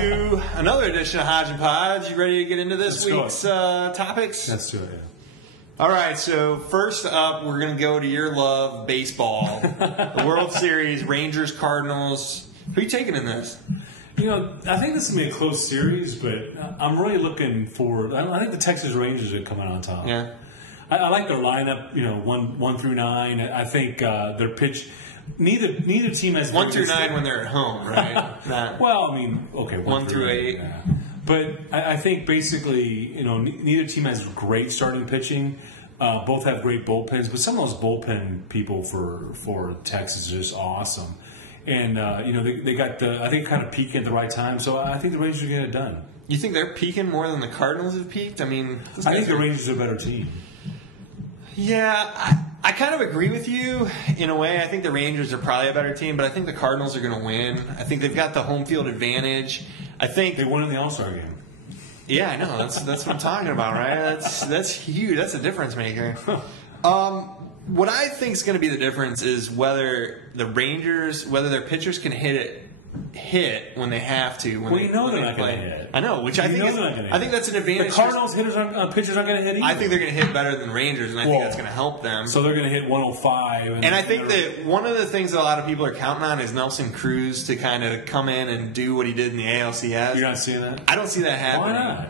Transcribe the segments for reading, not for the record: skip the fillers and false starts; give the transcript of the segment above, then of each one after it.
to another edition of Hodge and Podge. You ready to get into this week's topics? Let's do it, yeah. All right, so first up, we're going to go to your love, baseball. The World Series, Rangers, Cardinals. Who are you taking in this? You know, I think this is going to be a close series, but I'm really looking forward. I think the Texas Rangers are coming on top. Yeah. I like their lineup, 1 through 9. I think their pitch... Neither team has 1 through 9 when they're at home, right? Well, I mean, okay, 1 through 8. Yeah. But I think basically, neither team has great starting pitching. Both have great bullpens, but some of those bullpen people for Texas are just awesome. And they got I think kind of peaking at the right time. So I think the Rangers are getting it done. You think they're peaking more than the Cardinals have peaked? I mean, I think the Rangers are a better team. Yeah, I kind of agree with you in a way. I think the Rangers are probably a better team, but I think the Cardinals are going to win. I think they've got the home field advantage. I think they won in the All-Star game. Yeah, I know. That's what I'm talking about, right? That's huge. That's a difference maker. What I think is going to be the difference is whether the Rangers, whether their pitchers can hit when they have to. They're not going to hit. I know, which I think that's an advantage. The Cardinals pitchers aren't going to hit either. I think they're going to hit better than Rangers, and I think that's going to help them. So they're going to hit 105. And I think that one of the things that a lot of people are counting on is Nelson Cruz to kind of come in and do what he did in the ALCS. You're not seeing that? I don't see that happening. Why not?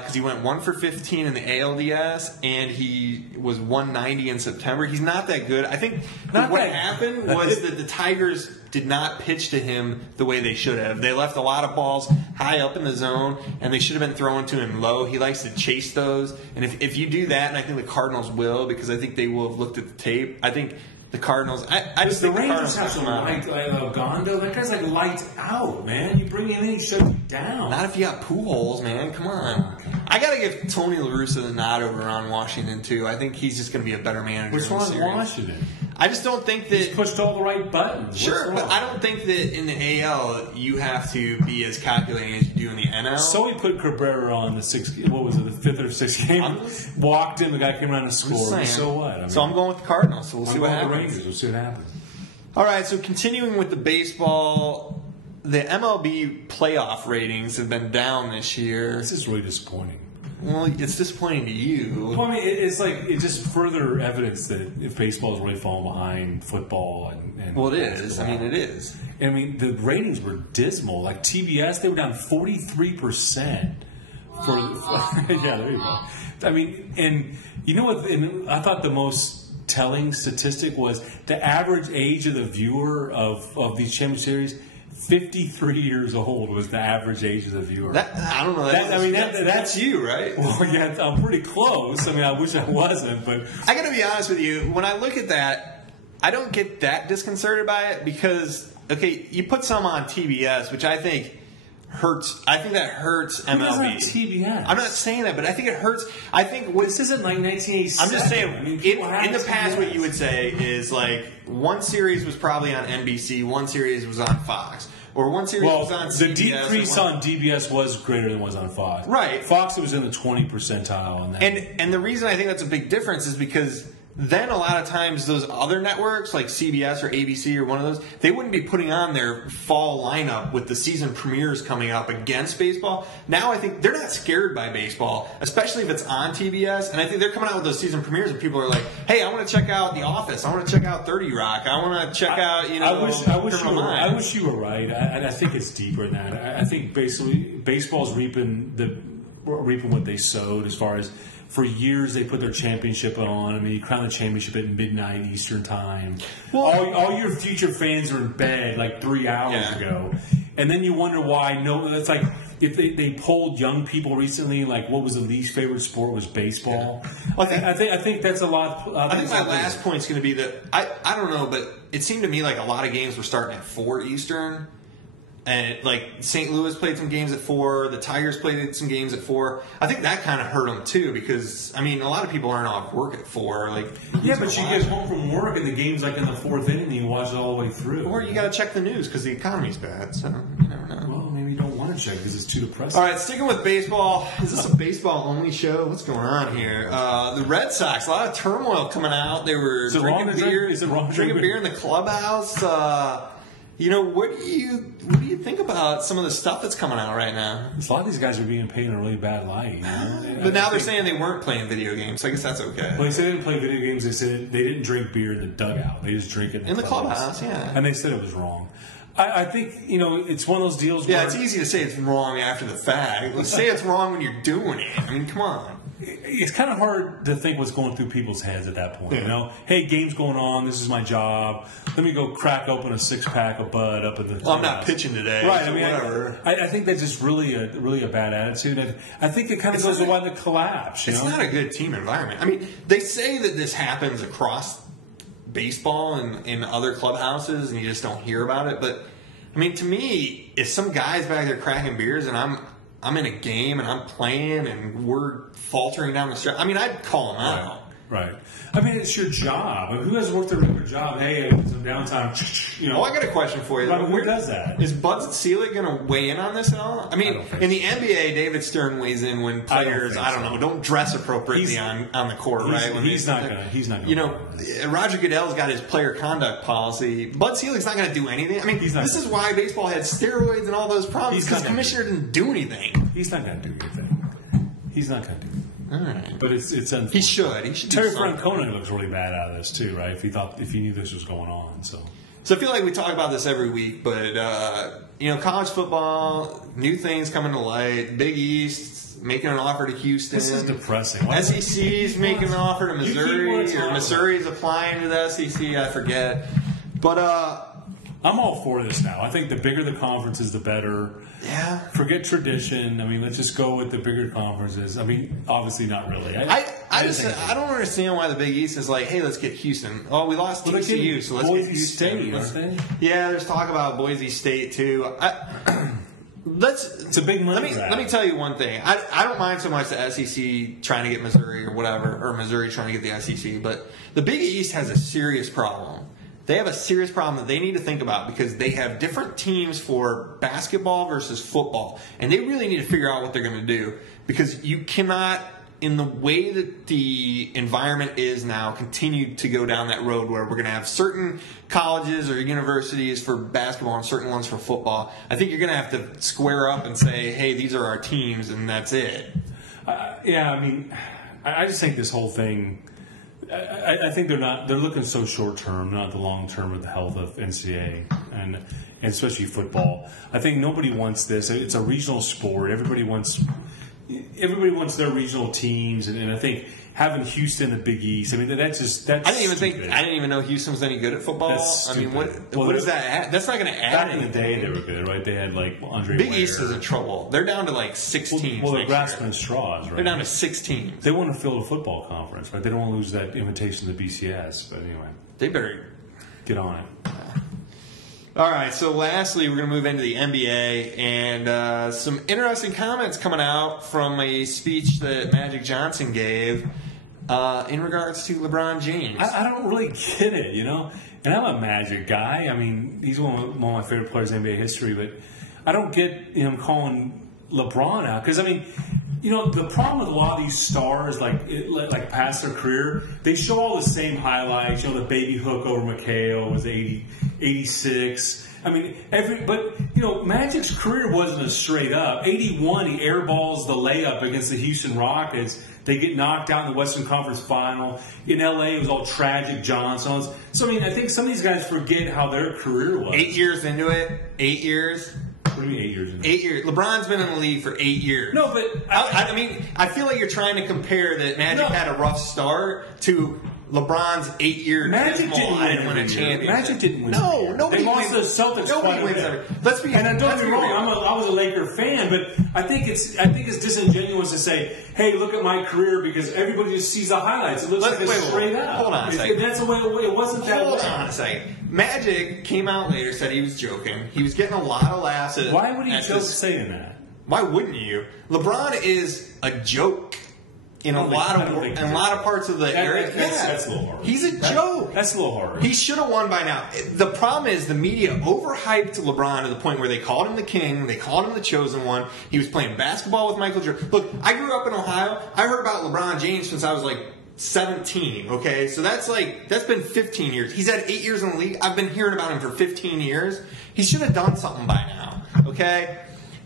Because he went 1 for 15 in the ALDS, and he was 190 in September. He's not that good. I think what happened was that the Tigers did not pitch to him the way they should have. They left a lot of balls high up in the zone, and they should have been throwing to him low. He likes to chase those. And if you do that, and I think the Cardinals will, because I think they will have looked at the tape, I think the Cardinals. I just think the Rangers have some Gondo. That guy's like lights out, man. You bring him in, he shuts you down. Not if you got Pujols, man. Come on. I got to give Tony La Russa the nod over on Washington too. I think he's just going to be a better manager. Which one's Washington? I just don't think that... He's pushed all the right buttons. Sure, but I don't think that in the AL you have to be as calculating as you do in the NL. So he put Cabrera on the 5th or 6th game. Walked in, the guy came around and scored. So what? I mean, so I'm going with the Cardinals, so we'll see what happens. Rangers. We'll see what happens. All right, so continuing with the baseball, the MLB playoff ratings have been down this year. This is really disappointing. Well, it's disappointing to you. Well, I mean, it's just further evidence that if baseball is really falling behind football and well, it is. I mean, it is. I mean, the ratings were dismal. Like TBS, they were down 43%. Yeah, there you go. I mean, and you know what? And I thought the most telling statistic was the average age of the viewer of these championship series. 53 years old was the average age of the viewer. I don't know. That's you, right? Well, yeah, I'm pretty close. I mean, I wish I wasn't, but I got to be honest with you. When I look at that, I don't get that disconcerted by it because, okay, you put some on TBS, which I think hurts. I think that hurts MLB. TBS. I'm not saying that, but I think it hurts. I think this isn't like 1987. I'm just saying. I mean, in the past, what you would say is like one series was probably on NBC, one series was on Fox. Or one series was on CBS. The decrease on DBS was greater than it was on Fox. Right. Fox, it was in the 20 percentile on that. And the reason I think that's a big difference is because then a lot of times those other networks like CBS or ABC or one of those, they wouldn't be putting on their fall lineup with the season premieres coming up against baseball. Now I think they're not scared by baseball, especially if it's on TBS. And I think they're coming out with those season premieres and people are like, hey, I want to check out The Office. I want to check out 30 Rock. I want to check out, I wish you were right. I think it's deeper than that. I think basically baseball's reaping what they sowed as far as for years they put their championship on. I mean, you crown the championship at midnight Eastern time. Well, all your future fans are in bed like 3 hours ago. And then you wonder why. No, it's like if they polled young people recently, like what was the least favorite sport was baseball. Yeah. Well, I think that's a lot. I think my last point's going to be that I don't know, but it seemed to me like a lot of games were starting at 4 Eastern. And like St. Louis played some games at 4, the Tigers played some games at 4. I think that kind of hurt them too because I mean a lot of people aren't off work at 4. Like yeah, but you get home from work and the game's like in the 4th inning and you watch it all the way through. Or you got to check the news because the economy's bad. So you never know. Well, maybe you don't want to check because it's too depressing. All right, sticking with baseball. Is this a baseball only show? What's going on here? The Red Sox, a lot of turmoil coming out. They were drinking beer in the clubhouse. What do you think about some of the stuff that's coming out right now? A lot of these guys are being paid in a really bad light. But now they're saying they weren't playing video games, so I guess that's okay. Well, they said they didn't play video games. They said they didn't drink beer in the dugout. They just drink it in the clubhouse. Yeah, and they said it was wrong. I think it's one of those deals. Yeah, it's easy to say it's wrong after the fact. Let's say it's wrong when you're doing it. I mean, come on. It's kind of hard to think what's going through people's heads at that point. Hey, game's going on. This is my job. Let me go crack open a 6-pack of Bud up in the. Well, I'm not pitching today. Right. Whatever. I think that's just really a bad attitude. And I think it kind of goes to why the collapse. It's not a good team environment. I mean, they say that this happens across baseball and in other clubhouses, and you just don't hear about it. But I mean, to me, if some guy's back there cracking beers and I'm in a game and I'm playing and we're faltering down the stretch, I mean, I'd call him out. Right. I mean, it's your job. I mean, who has worked their regular job? Hey, some downtime. Oh, I got a question for you. Who does that? Is Bud Selig going to weigh in on this at all? I mean, in the NBA, David Stern weighs in when players, don't dress appropriately on the court, right? He's not going to. Roger Goodell's got his player conduct policy. Bud Selig's not going to do anything. I mean, this is why baseball had steroids and all those problems, because the commissioner didn't do anything. He's not going to do anything. He's not going to do anything. All right. But it's unfortunate. He should. Terry Francona looks really bad out of this too, right? If he knew this was going on, so I feel like we talk about this every week, but college football, new things coming to light. Big East making an offer to Houston. This is depressing. SEC's making an offer to Missouri, or Missouri's applying to the SEC. I forget, but I'm all for this now. I think the bigger the conferences, the better. Yeah. Forget tradition. I mean, let's just go with the bigger conferences. I mean, obviously not really. I don't understand why the Big East is like, hey, let's get Houston. Oh, we lost TCU, so let's get Houston. State, yeah, there's talk about Boise State too. It's a big money grab. Let me tell you one thing. I don't mind so much the SEC trying to get Missouri or whatever, or Missouri trying to get the SEC, but the Big East has a serious problem. They have a serious problem that they need to think about, because they have different teams for basketball versus football. And they really need to figure out what they're going to do, because you cannot, in the way that the environment is now, continue to go down that road where we're going to have certain colleges or universities for basketball and certain ones for football. I think you're going to have to square up and say, hey, these are our teams, and that's it. I mean, I just think this whole thing... I think they're looking so short term, not the long term of the health of NCAA and especially football. I think nobody wants this. It's a regional sport. Everybody wants their regional teams, and I think having Houston, the Big East. I mean, that's stupid. I didn't even know Houston was any good at football. I mean, what is that? That's not going to add anything. Back in the day, they were good, right? They had like Andre. Big East is in trouble. They're down to like 6 teams. Well, they're grasping at straws, right? They're down to 6 teams. They want to fill a football conference, right? They don't want to lose that invitation to BCS. But anyway, they better get on it. All right, so lastly, we're going to move into the NBA, and some interesting comments coming out from a speech that Magic Johnson gave in regards to LeBron James. I don't really get it, And I'm a Magic guy. I mean, he's one of my favorite players in NBA history, but I don't get him calling LeBron out. Because, I mean, the problem with a lot of these stars, like past their career, they show all the same highlights. The baby hook over McHale was 86. I mean, Magic's career wasn't as straight up. 81, he airballs the layup against the Houston Rockets. They get knocked out in the Western Conference Final. In LA, it was all tragic Johnsons. So, I mean, I think some of these guys forget how their career was. 8 years into it. 8 years. What do you mean 8 years into it? 8 years. LeBron's been in the league for 8 years. No, but... I mean, I feel like you're trying to compare that Magic had a rough start to... LeBron's 8 year Magic didn't win a championship. Magic didn't win. No, nobody lost to the Celtics. Nobody wins every. Let's be. And don't get me wrong. I was a Laker fan, but I think it's disingenuous to say, "Hey, look at my career," because everybody just sees the highlights. It looks like it's straight up. Hold on a second. That's the way it wasn't that way. Hold on a second. Magic came out later, said he was joking. He was getting a lot of laughs. Why would he joke saying that? Why wouldn't you? LeBron is a joke. In a lot of parts of the area. That's a little hard. He's a joke. That's a little hard. He should have won by now. The problem is the media overhyped LeBron to the point where they called him the king. They called him the chosen one. He was playing basketball with Michael Jordan. Look, I grew up in Ohio. I heard about LeBron James since I was like 17, okay? So that's been 15 years. He's had 8 years in the league. I've been hearing about him for 15 years. He should have done something by now, okay?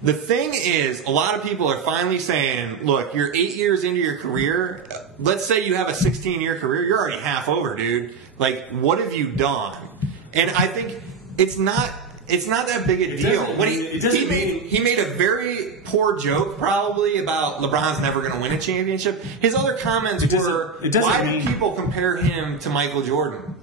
The thing is, a lot of people are finally saying, look, you're 8 years into your career. Let's say you have a 16-year career. You're already half over, dude. Like, what have you done? And I think it's not that big a deal. He made a very poor joke probably about LeBron's never going to win a championship. His other comments were, why do people compare him to Michael Jordan?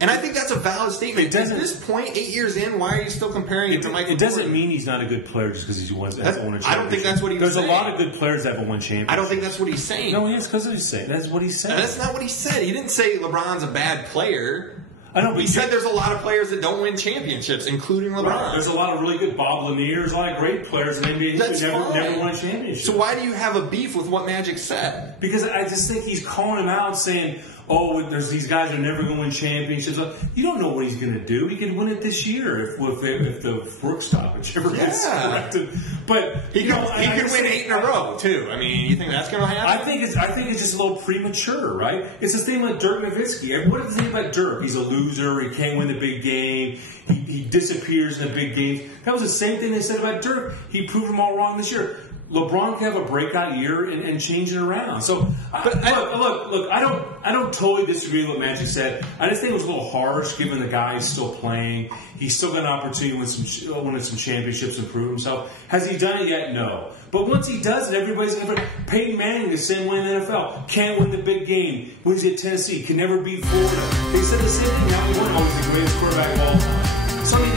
And I think that's a valid statement. At this point, 8 years in, why are you still comparing him to Michael Jordan? It doesn't mean he's not a good player just because he won a championship. I don't think that's what he was saying. There's a lot of good players that haven't won championships. I don't think that's what he's saying. No, it's because he's saying. That's what he said. That's not what he said. He didn't say LeBron's a bad player. I know. He said there's a lot of players that don't win championships, including LeBron. Right. There's a lot of really good Bob Lanier's, a lot of great players in the NBA who never won a championship. So why do you have a beef with what Magic said? Because I just think he's calling him out saying, oh, there's these guys are never going to win championships. You don't know what he's going to do. He could win it this year if the work stoppage ever gets corrected. But he could win 8 in a row too. I mean, you think that's going to happen? I think it's just a little premature, right? It's the same like Dirk Nowitzki. What do you think about Dirk? He's a loser. He can't win the big game. He disappears in the big games. That was the same thing they said about Dirk. He proved them all wrong this year. LeBron can have a breakout year and change it around. So, look, I don't totally disagree with what Magic said. I just think it was a little harsh, given the guy is still playing. He's still got an opportunity to win some championships and prove himself. Has he done it yet? No. But once he does it, everybody's going to. Peyton Manning, the same way in the NFL, can't win the big game. Wins at Tennessee, can never beat Florida. They said the same thing. Now he won always the greatest quarterback of all time. So I mean,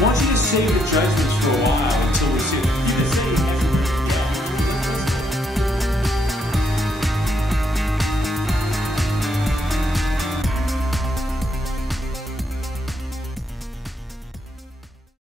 why don't you just save the judgments for a while?